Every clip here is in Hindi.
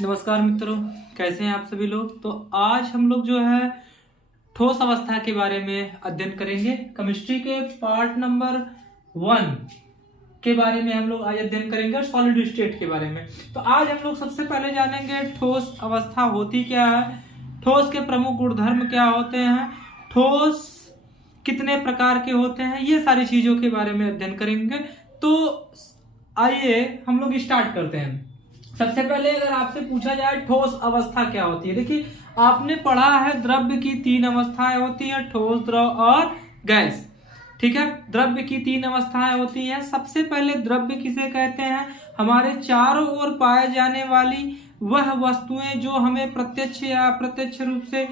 नमस्कार मित्रों, कैसे हैं आप सभी लोग। तो आज हम लोग जो है ठोस अवस्था के बारे में अध्ययन करेंगे। केमिस्ट्री के पार्ट नंबर 1 के बारे में हम लोग आज अध्ययन करेंगे और सॉलिड स्टेट के बारे में। तो आज हम लोग सबसे पहले जानेंगे ठोस अवस्था होती क्या है, ठोस के प्रमुख गुणधर्म क्या होते हैं, ठोस कितने प्रकार के होते हैं, ये सारी चीजों के बारे में अध्ययन करेंगे। तो आइए हम लोग स्टार्ट करते हैं। सबसे पहले अगर आपसे पूछा जाए ठोस अवस्था क्या होती है, देखिए आपने पढ़ा है द्रव्य की 3 अवस्थाएं होती है, ठोस, द्रव और गैस। ठीक है, द्रव्य की 3 अवस्थाएं होती हैं। सबसे पहले द्रव्य किसे कहते हैं, हमारे चारों ओर पाए जाने वाली वह वस्तुएं जो हमें प्रत्यक्ष या अप्रत्यक्ष रूप से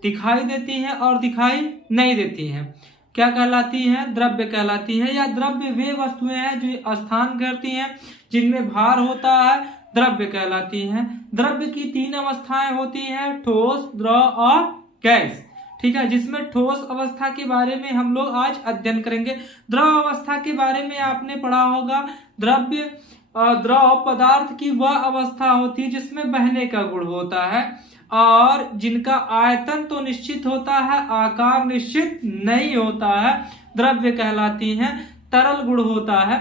दिखाई देती हैं और दिखाई नहीं देती हैं, क्या कहलाती हैं, द्रव्य कहलाती है। या द्रव्य वे वस्तुएं हैं जो स्थान करती हैं, जिनमें भार होता है, द्रव्य कहलाती हैं। द्रव्य की 3 अवस्थाएं होती हैं, ठोस, द्रव और गैस। ठीक है, जिसमें ठोस अवस्था के बारे में हम लोग आज अध्ययन करेंगे। द्रव अवस्था के बारे में आपने पढ़ा होगा, द्रव पदार्थ की वह अवस्था होती है जिसमें बहने का गुण होता है और जिनका आयतन तो निश्चित होता है, आकार निश्चित नहीं होता है, द्रव्य कहलाती हैं। तरल गुण होता है,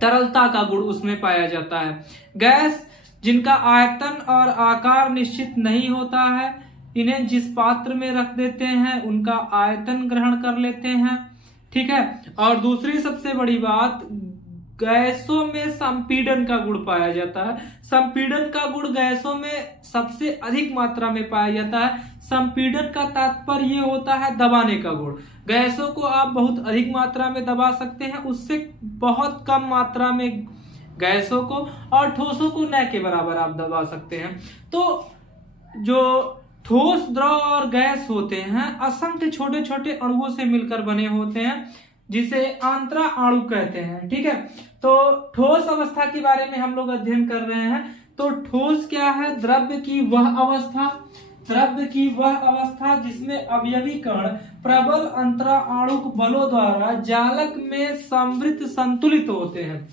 तरलता का गुण उसमें पाया जाता है। गैस, जिनका आयतन और आकार निश्चित नहीं होता है, इन्हें जिस पात्र में रख देते हैं उनका आयतन ग्रहण कर लेते हैं। ठीक है, और दूसरी सबसे बड़ी बात, गैसों में संपीड़न का गुण पाया जाता है। संपीड़न का गुण गैसों में सबसे अधिक मात्रा में पाया जाता है। संपीड़न का तात्पर्य ये होता है दबाने का गुण। गैसों को आप बहुत अधिक मात्रा में दबा सकते हैं, उससे बहुत कम मात्रा में गैसों को और ठोसों को न के बराबर आप दबा सकते हैं। तो जो ठोस, द्रव और गैस होते हैं असंख्य छोटे छोटे अणुओं से मिलकर बने होते हैं, जिसे अंतरा अणु कहते हैं। ठीक है, तो ठोस अवस्था के बारे में हम लोग अध्ययन कर रहे हैं। तो ठोस क्या है, द्रव्य की वह अवस्था, द्रव्य की वह अवस्था जिसमें अवयवी कण प्रबल अंतरा आणुक बलों द्वारा जालक में समृद्ध संतुलित होते हैं।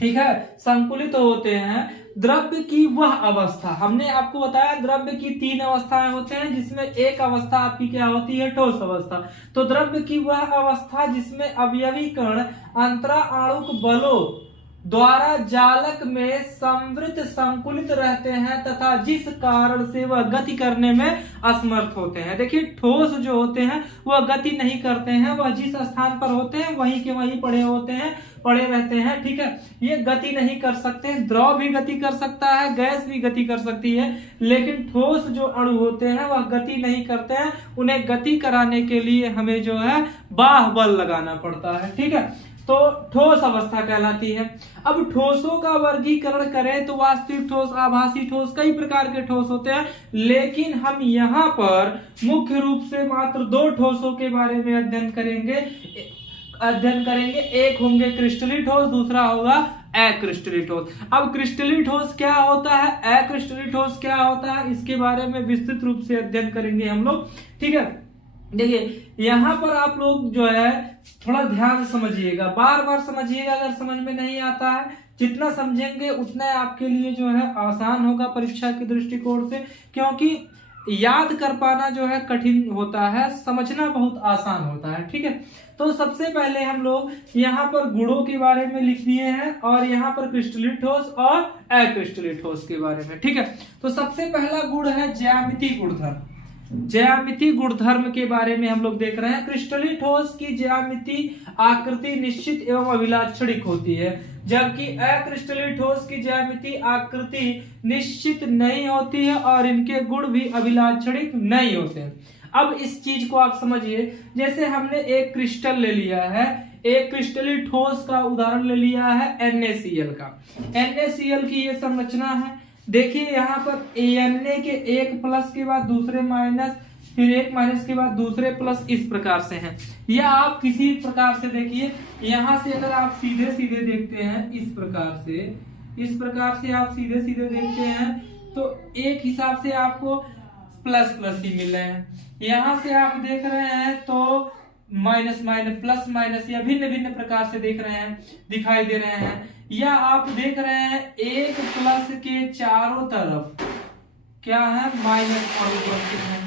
ठीक है, संकुलित होते हैं। द्रव्य की वह अवस्था, हमने आपको बताया द्रव्य की 3 अवस्थाएं होते हैं, जिसमें एक अवस्था आपकी क्या होती है, ठोस अवस्था। तो द्रव्य की वह अवस्था जिसमें अवयवी कण अंतरा आणुक बलों द्वारा जालक में समृद्ध संकुलित रहते हैं तथा जिस कारण से वह गति करने में असमर्थ होते हैं। देखिए ठोस जो होते हैं वह गति नहीं करते हैं, वह जिस स्थान पर होते हैं वहीं के वहीं पड़े होते हैं, पड़े रहते हैं। ठीक है, ये गति नहीं कर सकते। द्रव भी गति कर सकता है, गैस भी गति कर सकती है, लेकिन ठोस जो अणु होते हैं वह गति नहीं करते हैं। उन्हें गति कराने के लिए हमें जो है बाह्य बल लगाना पड़ता है। ठीक है, तो ठोस अवस्था कहलाती है। अब ठोसों का वर्गीकरण करें तो वास्तविक ठोस, आभासी ठोस, कई प्रकार के ठोस होते हैं, लेकिन हम यहाँ पर मुख्य रूप से मात्र 2 ठोसों के बारे में अध्ययन करेंगे। एक होंगे क्रिस्टलीय ठोस, दूसरा होगा अक्रिस्टलीय ठोस। अब क्रिस्टलीय ठोस क्या होता है, अक्रिस्टलीय ठोस क्या होता है, इसके बारे में विस्तृत रूप से अध्ययन करेंगे हम लोग। ठीक है, देखिए यहाँ पर आप लोग जो है थोड़ा ध्यान से समझिएगा, बार बार समझिएगा। अगर समझ में नहीं आता है, जितना समझेंगे उतना आपके लिए जो है आसान होगा परीक्षा के दृष्टिकोण से, क्योंकि याद कर पाना जो है कठिन होता है, समझना बहुत आसान होता है। ठीक है, तो सबसे पहले हम लोग यहाँ पर गुणों के बारे में लिख दिए हैं और यहाँ पर क्रिस्टलीय ठोस और अक्रिस्टलीय ठोस के बारे में। ठीक है, तो सबसे पहला गुण है ज्यामितीय गुणधर्म। ज्यामितीय गुणधर्म के बारे में हम लोग देख रहे हैं। क्रिस्टलीय ठोस की ज्यामितीय आकृति निश्चित एवं अभिलाक्षणिक होती है, जबकि अक्रिस्टलीय ठोस की ज्यामितीय आकृति निश्चित नहीं होती है और इनके गुण भी अभिलाक्षणिक नहीं होते। अब इस चीज को आप समझिए, जैसे हमने एक क्रिस्टल ले लिया है, एक क्रिस्टलीय ठोस का उदाहरण ले लिया है NaCl का। NaCl की ये संरचना है, देखिए यहाँ पर Na के एक प्लस के बाद दूसरे माइनस, फिर एक माइनस के बाद दूसरे प्लस, इस प्रकार से हैं। या आप किसी प्रकार से देखिए, यहाँ से अगर आप सीधे सीधे देखते हैं इस प्रकार से आप सीधे सीधे देखते हैं तो एक हिसाब से आपको प्लस प्लस ही मिल रहे हैं। यहाँ से आप देख रहे हैं तो माइनस माइनस, प्लस माइनस, या भिन्न भिन्न प्रकार से देख रहे हैं, दिखाई दे रहे हैं। या आप देख रहे हैं एक प्लस के चारों तरफ क्या है, माइनस अणु उपस्थित है।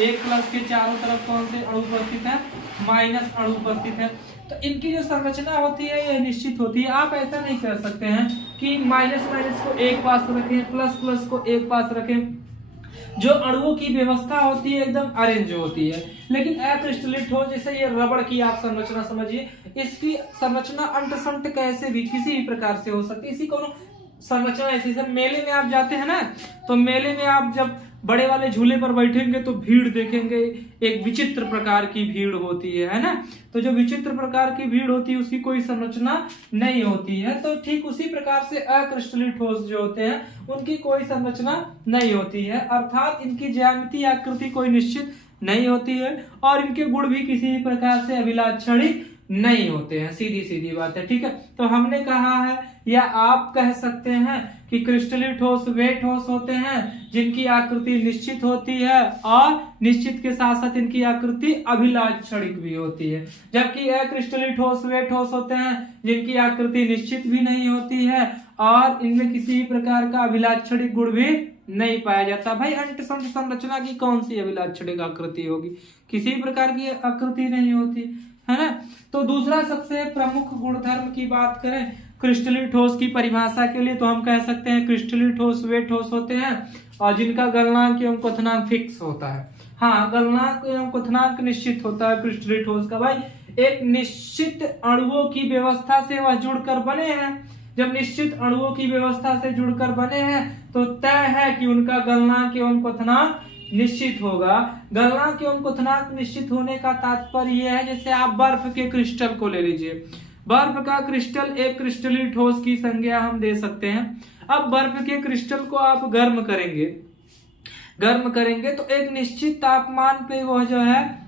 एक प्लस के चारों तरफ कौन से अणु उपस्थित है, माइनस अणु उपस्थित है। तो इनकी जो संरचना होती है यह निश्चित होती है। आप ऐसा नहीं कर सकते हैं कि माइनस माइनस को एक पास रखें, प्लस प्लस को एक पास रखें। जो अणुओं की व्यवस्था होती है एकदम अरेंज होती है। लेकिन अक्रिस्टलीय ठोस, जैसे ये रबड़ की आप संरचना समझिए, इसकी संरचना अंटसंट कैसे भी किसी भी प्रकार से हो सकती है। इसी को संरचना ऐसी है। मेले में आप जाते हैं ना, तो मेले में आप जब बड़े वाले झूले पर बैठेंगे तो भीड़ देखेंगे, एक विचित्र प्रकार की भीड़ होती है ना। तो जो विचित्र प्रकार की भीड़ होती है उसकी कोई संरचना नहीं होती है। तो ठीक उसी प्रकार से अक्रिस्टलीय ठोस जो होते हैं उनकी कोई संरचना नहीं होती है, अर्थात इनकी ज्यामिति आकृति कोई निश्चित नहीं होती है और इनके गुण भी किसी भी प्रकार से अभिलाक्षणिक नहीं होते हैं। सीधी सीधी बात है, ठीक है। तो हमने कहा है या आप कह सकते हैं कि क्रिस्टलीय ठोस वे ठोस होते हैं जिनकी आकृति निश्चित होती है और निश्चित के साथ साथ इनकी आकृति अभिलाक्षणिक भी होती है। जबकि अक्रिस्टलीय ठोस वे ठोस होते हैं जिनकी आकृति निश्चित भी नहीं होती है और इनमें किसी भी प्रकार का अभिलाक्षणिक गुण भी नहीं पाया जाता। भाई अंटसंट संरचना की कौन सी अभिलाक्षणिक आकृति होगी, किसी भी प्रकार की आकृति नहीं होती है ना। तो दूसरा सबसे प्रमुख गुणधर्म की बात करें क्रिस्टलीय ठोस की परिभाषा के लिए, तो हम कह सकते हैं क्रिस्टलीय ठोस वे ठोस होते हैं और जिनका गलनांक एवं क्वथनांक फिक्स होता है। हाँ, गलनांक एवं क्वथनांक निश्चित होता है क्रिस्टलीय ठोस का। भाई एक निश्चित अणुओं की व्यवस्था से वह जुड़कर बने हैं। जब निश्चित अणुओं की व्यवस्था से जुड़कर बने हैं तो तय है कि उनका गलनांक एवं क्वथनांक निश्चित होगा। गलनांक एवं क्वथनांक निश्चित होने का तात्पर्य यह है, जैसे आप बर्फ के क्रिस्टल को ले लीजिए। बर्फ का क्रिस्टल एक क्रिस्टलीय ठोस की संज्ञा हम दे सकते हैं। अब बर्फ के क्रिस्टल को आप गर्म करेंगे तो एक निश्चित तापमान पे वह जो है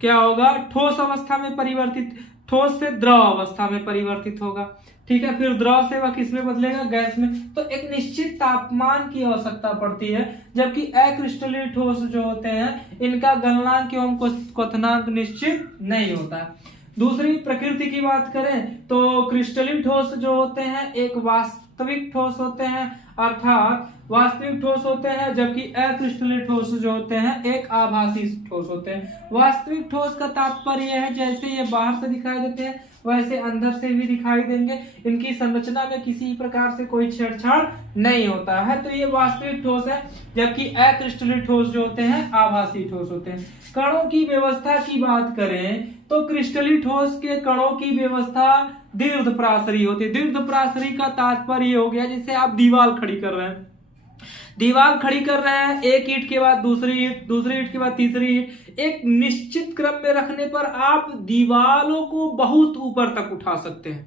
क्या होगा, ठोस अवस्था में परिवर्तित, ठोस से द्रव अवस्था में परिवर्तित होगा। ठीक है, फिर द्रव से वह किस में बदलेगा, गैस में। तो एक निश्चित तापमान की आवश्यकता पड़ती है। जबकि अक्रिस्टलीय ठोस जो होते हैं इनका गलनांक एवं क्वथनांक निश्चित नहीं होता। दूसरी प्रकृति की बात करें तो क्रिस्टलीय ठोस जो होते हैं एक वास्तविक ठोस होते हैं, अर्थात वास्तविक ठोस होते हैं। जबकि अक्रिस्टलीय ठोस जो होते हैं एक आभासी ठोस होते हैं। वास्तविक ठोस का तात्पर्य है जैसे ये बाहर से दिखाई देते हैं वैसे अंदर से भी दिखाई देंगे। इनकी संरचना में किसी प्रकार से कोई छेड़छाड़ नहीं होता है, तो ये वास्तविक ठोस है। जबकि अक्रिस्टलीय ठोस जो होते हैं आभासी ठोस होते हैं। कणों की व्यवस्था की बात करें तो क्रिस्टलीय ठोस के कणों की व्यवस्था दीर्घ परासरी होती है। दीर्घ परासरी का तात्पर्य हो गया जैसे आप दीवार खड़ी कर रहे हैं, एक ईंट के बाद दूसरी ईंट, दूसरी ईंट के बाद तीसरी ईंट, एक निश्चित क्रम में रखने पर आप दीवारों को बहुत ऊपर तक उठा सकते हैं।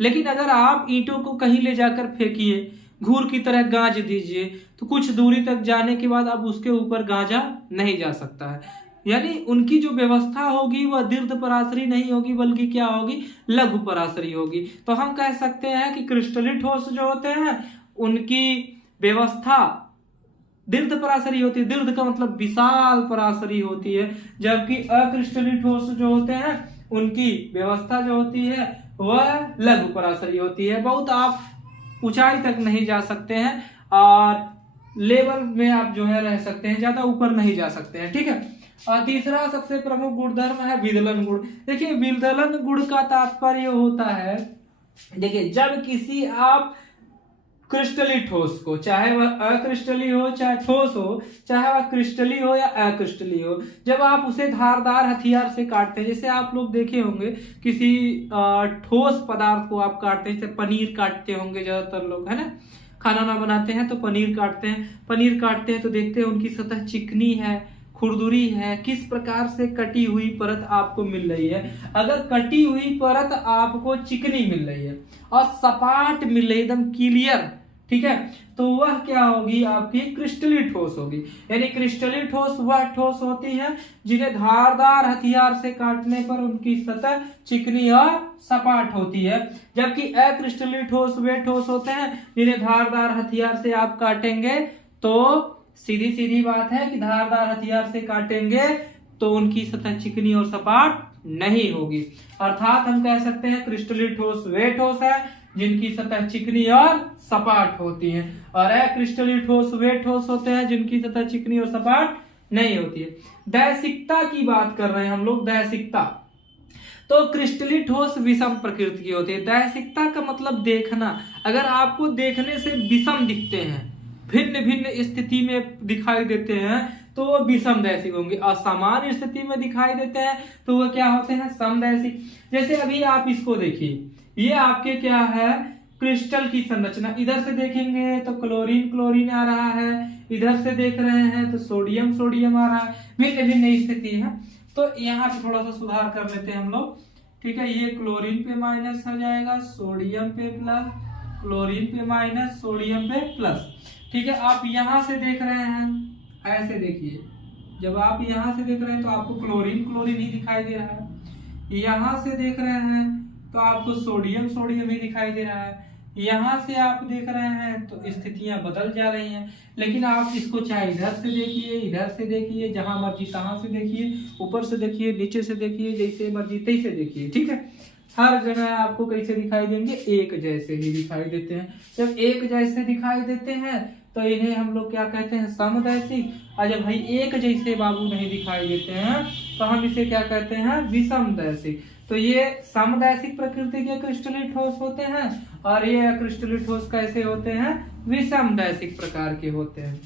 लेकिन अगर आप ईंटों को कहीं ले जाकर फेंकिए, घूर की तरह गांज दीजिए, तो कुछ दूरी तक जाने के बाद अब उसके ऊपर गांजा नहीं जा सकता है। यानी उनकी जो व्यवस्था होगी वह दीर्घ परासरी नहीं होगी बल्कि क्या होगी, लघु परासरी होगी। तो हम कह सकते हैं कि क्रिस्टलीय ठोस जो होते हैं उनकी व्यवस्था दीर्घ परासरी होती है। दीर्घ का मतलब विशाल परासरी होती है। जबकि अक्रिस्टलीय ठोस जो होते हैं उनकी व्यवस्था जो होती है वह लघु परासरी होती है। बहुत आप ऊंचाई तक नहीं जा सकते हैं और लेवल में आप जो है रह सकते हैं, ज्यादा ऊपर नहीं जा सकते हैं। ठीक है। और तीसरा सबसे प्रमुख गुणधर्म है विदलन गुण। देखिए विदलन गुण का तात्पर्य होता है, देखिए जब किसी आप क्रिस्टलीय ठोस को, चाहे वह अक्रिस्टलीय हो चाहे ठोस हो, चाहे वह क्रिस्टलीय हो या अक्रिस्टलीय हो, जब आप उसे धारदार हथियार से काटते हैं, जैसे आप लोग देखे होंगे किसी ठोस पदार्थ को आप काटते हैं, जैसे पनीर काटते होंगे ज्यादातर लोग, है ना, खाना ना बनाते हैं तो पनीर काटते हैं तो देखते हैं उनकी सतह चिकनी है, खुरदुरी है, किस प्रकार से कटी हुई परत आपको मिल रही है। अगर कटी हुई परत आपको चिकनी मिल रही है और सपाट मिल रही है, एकदम क्लियर, ठीक है, तो वह क्या होगी, आपकी क्रिस्टलीय ठोस होगी। यानी क्रिस्टलीय ठोस वह ठोस होती है जिन्हें धारदार हथियार से काटने पर उनकी सतह चिकनी और सपाट होती है। जबकि अक्रिस्टलीय ठोस वे ठोस होते हैं जिन्हें धारदार हथियार से आप काटेंगे तो सीधी सीधी बात है कि धारदार हथियार से काटेंगे तो उनकी सतह चिकनी और सपाट नहीं होगी। अर्थात हम कह सकते हैं क्रिस्टलीय ठोस वे ठोस है जिनकी सतह चिकनी और सपाट होती है, और अक्रिस्टलीय ठोस वे ठोस होते हैं जिनकी सतह चिकनी और सपाट नहीं होती है। दैशिकता की बात कर रहे हैं हम लोग। दैशिकता तो क्रिस्टलीय ठोस विषम प्रकृति की होती है। दैशिकता का मतलब देखना। अगर आपको देखने से विषम दिखते हैं, भिन्न भिन्न स्थिति में दिखाई देते हैं, तो वो विषम दैशिक होंगे। असमान स्थिति में दिखाई देते हैं तो वो क्या होते हैं? समदैशिक। जैसे अभी आप इसको देखिए, ये आपके क्या है? क्रिस्टल की संरचना। इधर से देखेंगे तो क्लोरीन क्लोरीन आ रहा है, इधर से देख रहे हैं तो सोडियम सोडियम आ रहा है, भिन्न भिन्न स्थिति है। तो यहाँ पे थोड़ा सा सुधार कर लेते हैं हम लोग, ठीक है। ये क्लोरीन पे माइनस हो जाएगा, सोडियम पे प्लस, क्लोरीन पे माइनस, सोडियम पे प्लस, ठीक है। आप यहाँ से देख रहे हैं, ऐसे देखिए, जब आप यहाँ से देख रहे हैं तो आपको क्लोरीन क्लोरीन ही दिखाई दे रहा है। यहाँ से देख रहे हैं तो आपको सोडियम सोडियम ही दिखाई दे रहा है। यहाँ से आप देख रहे हैं तो स्थितियां बदल जा रही हैं। लेकिन आप इसको चाहे इधर से देखिए, इधर से देखिए, जहां मर्जी तहां से देखिए, ऊपर से देखिए, नीचे से देखिए, जैसे मर्जी तैसे देखिए, ठीक है। हर जगह आपको कैसे दिखाई देंगे? एक जैसे ही दिखाई देते हैं। जब एक जैसे दिखाई देते हैं तो इन्हें हम लोग क्या कहते हैं? समदैशिक। और जब भाई एक जैसे बाबू नहीं दिखाई देते हैं तो हम इसे क्या कहते हैं? विषमदैशिक। तो ये समदैशिक प्रकृति के क्रिस्टलीय ठोस होते हैं, और ये अक्रिस्टलीय ठोस कैसे होते हैं? विषमदैशिक प्रकार के होते हैं।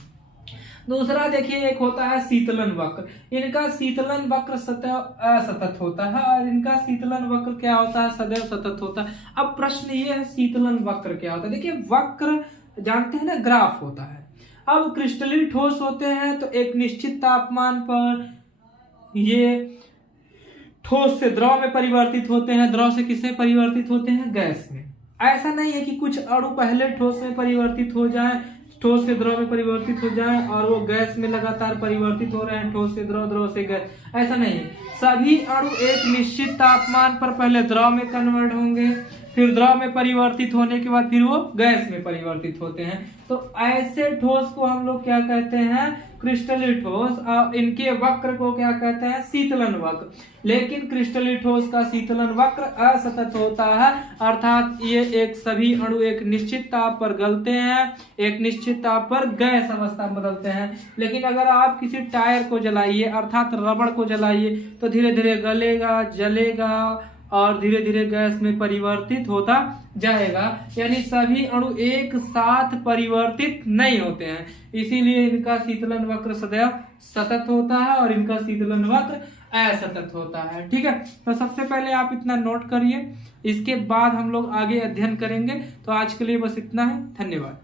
दूसरा देखिए, एक होता है शीतलन वक्र। इनका शीतलन वक्र सदैव असतत होता है, और इनका शीतलन वक्र क्या होता है? सदैव सतत होता है। अब प्रश्न ये है, शीतलन वक्र क्या होता है? देखिए, वक्र जानते हैं ना, ग्राफ होता है। अब क्रिस्टलीय ठोस होते हैं तो एक निश्चित तापमान पर ये ठोस से द्रव में परिवर्तित होते हैं। द्रव से किसमें परिवर्तित होते हैं? गैस में। ऐसा नहीं है कि कुछ अणु पहले ठोस में परिवर्तित हो जाए, ठोस से द्रव में परिवर्तित हो जाए, और वो गैस में लगातार परिवर्तित हो रहे हैं, ठोस से द्रव, द्रव से गैस। ऐसा नहीं है। सभी अणु एक निश्चित तापमान पर पहले द्रव में कन्वर्ट होंगे, फिर द्रव में परिवर्तित होने के बाद फिर वो गैस में परिवर्तित होते हैं। तो ऐसे ठोस को हम लोग क्या कहते हैं? क्रिस्टलीय ठोस। और इनके वक्र को क्या कहते हैं? शीतलन वक्र। लेकिन क्रिस्टलीय ठोस का शीतलन वक्र असतत होता है, अर्थात ये एक सभी अणु एक निश्चित ताप पर गलते हैं, एक निश्चित ताप पर गैस अवस्था में बदलते हैं। लेकिन अगर आप किसी टायर को जलाइए, अर्थात रबड़ को जलाइए, तो धीरे धीरे गलेगा, जलेगा और धीरे धीरे गैस में परिवर्तित होता जाएगा। यानी सभी अणु एक साथ परिवर्तित नहीं होते हैं, इसीलिए इनका शीतलन वक्र सदैव सतत होता है और इनका शीतलन वक्र असतत होता है। ठीक है, तो सबसे पहले आप इतना नोट करिए, इसके बाद हम लोग आगे अध्ययन करेंगे। तो आज के लिए बस इतना है। धन्यवाद।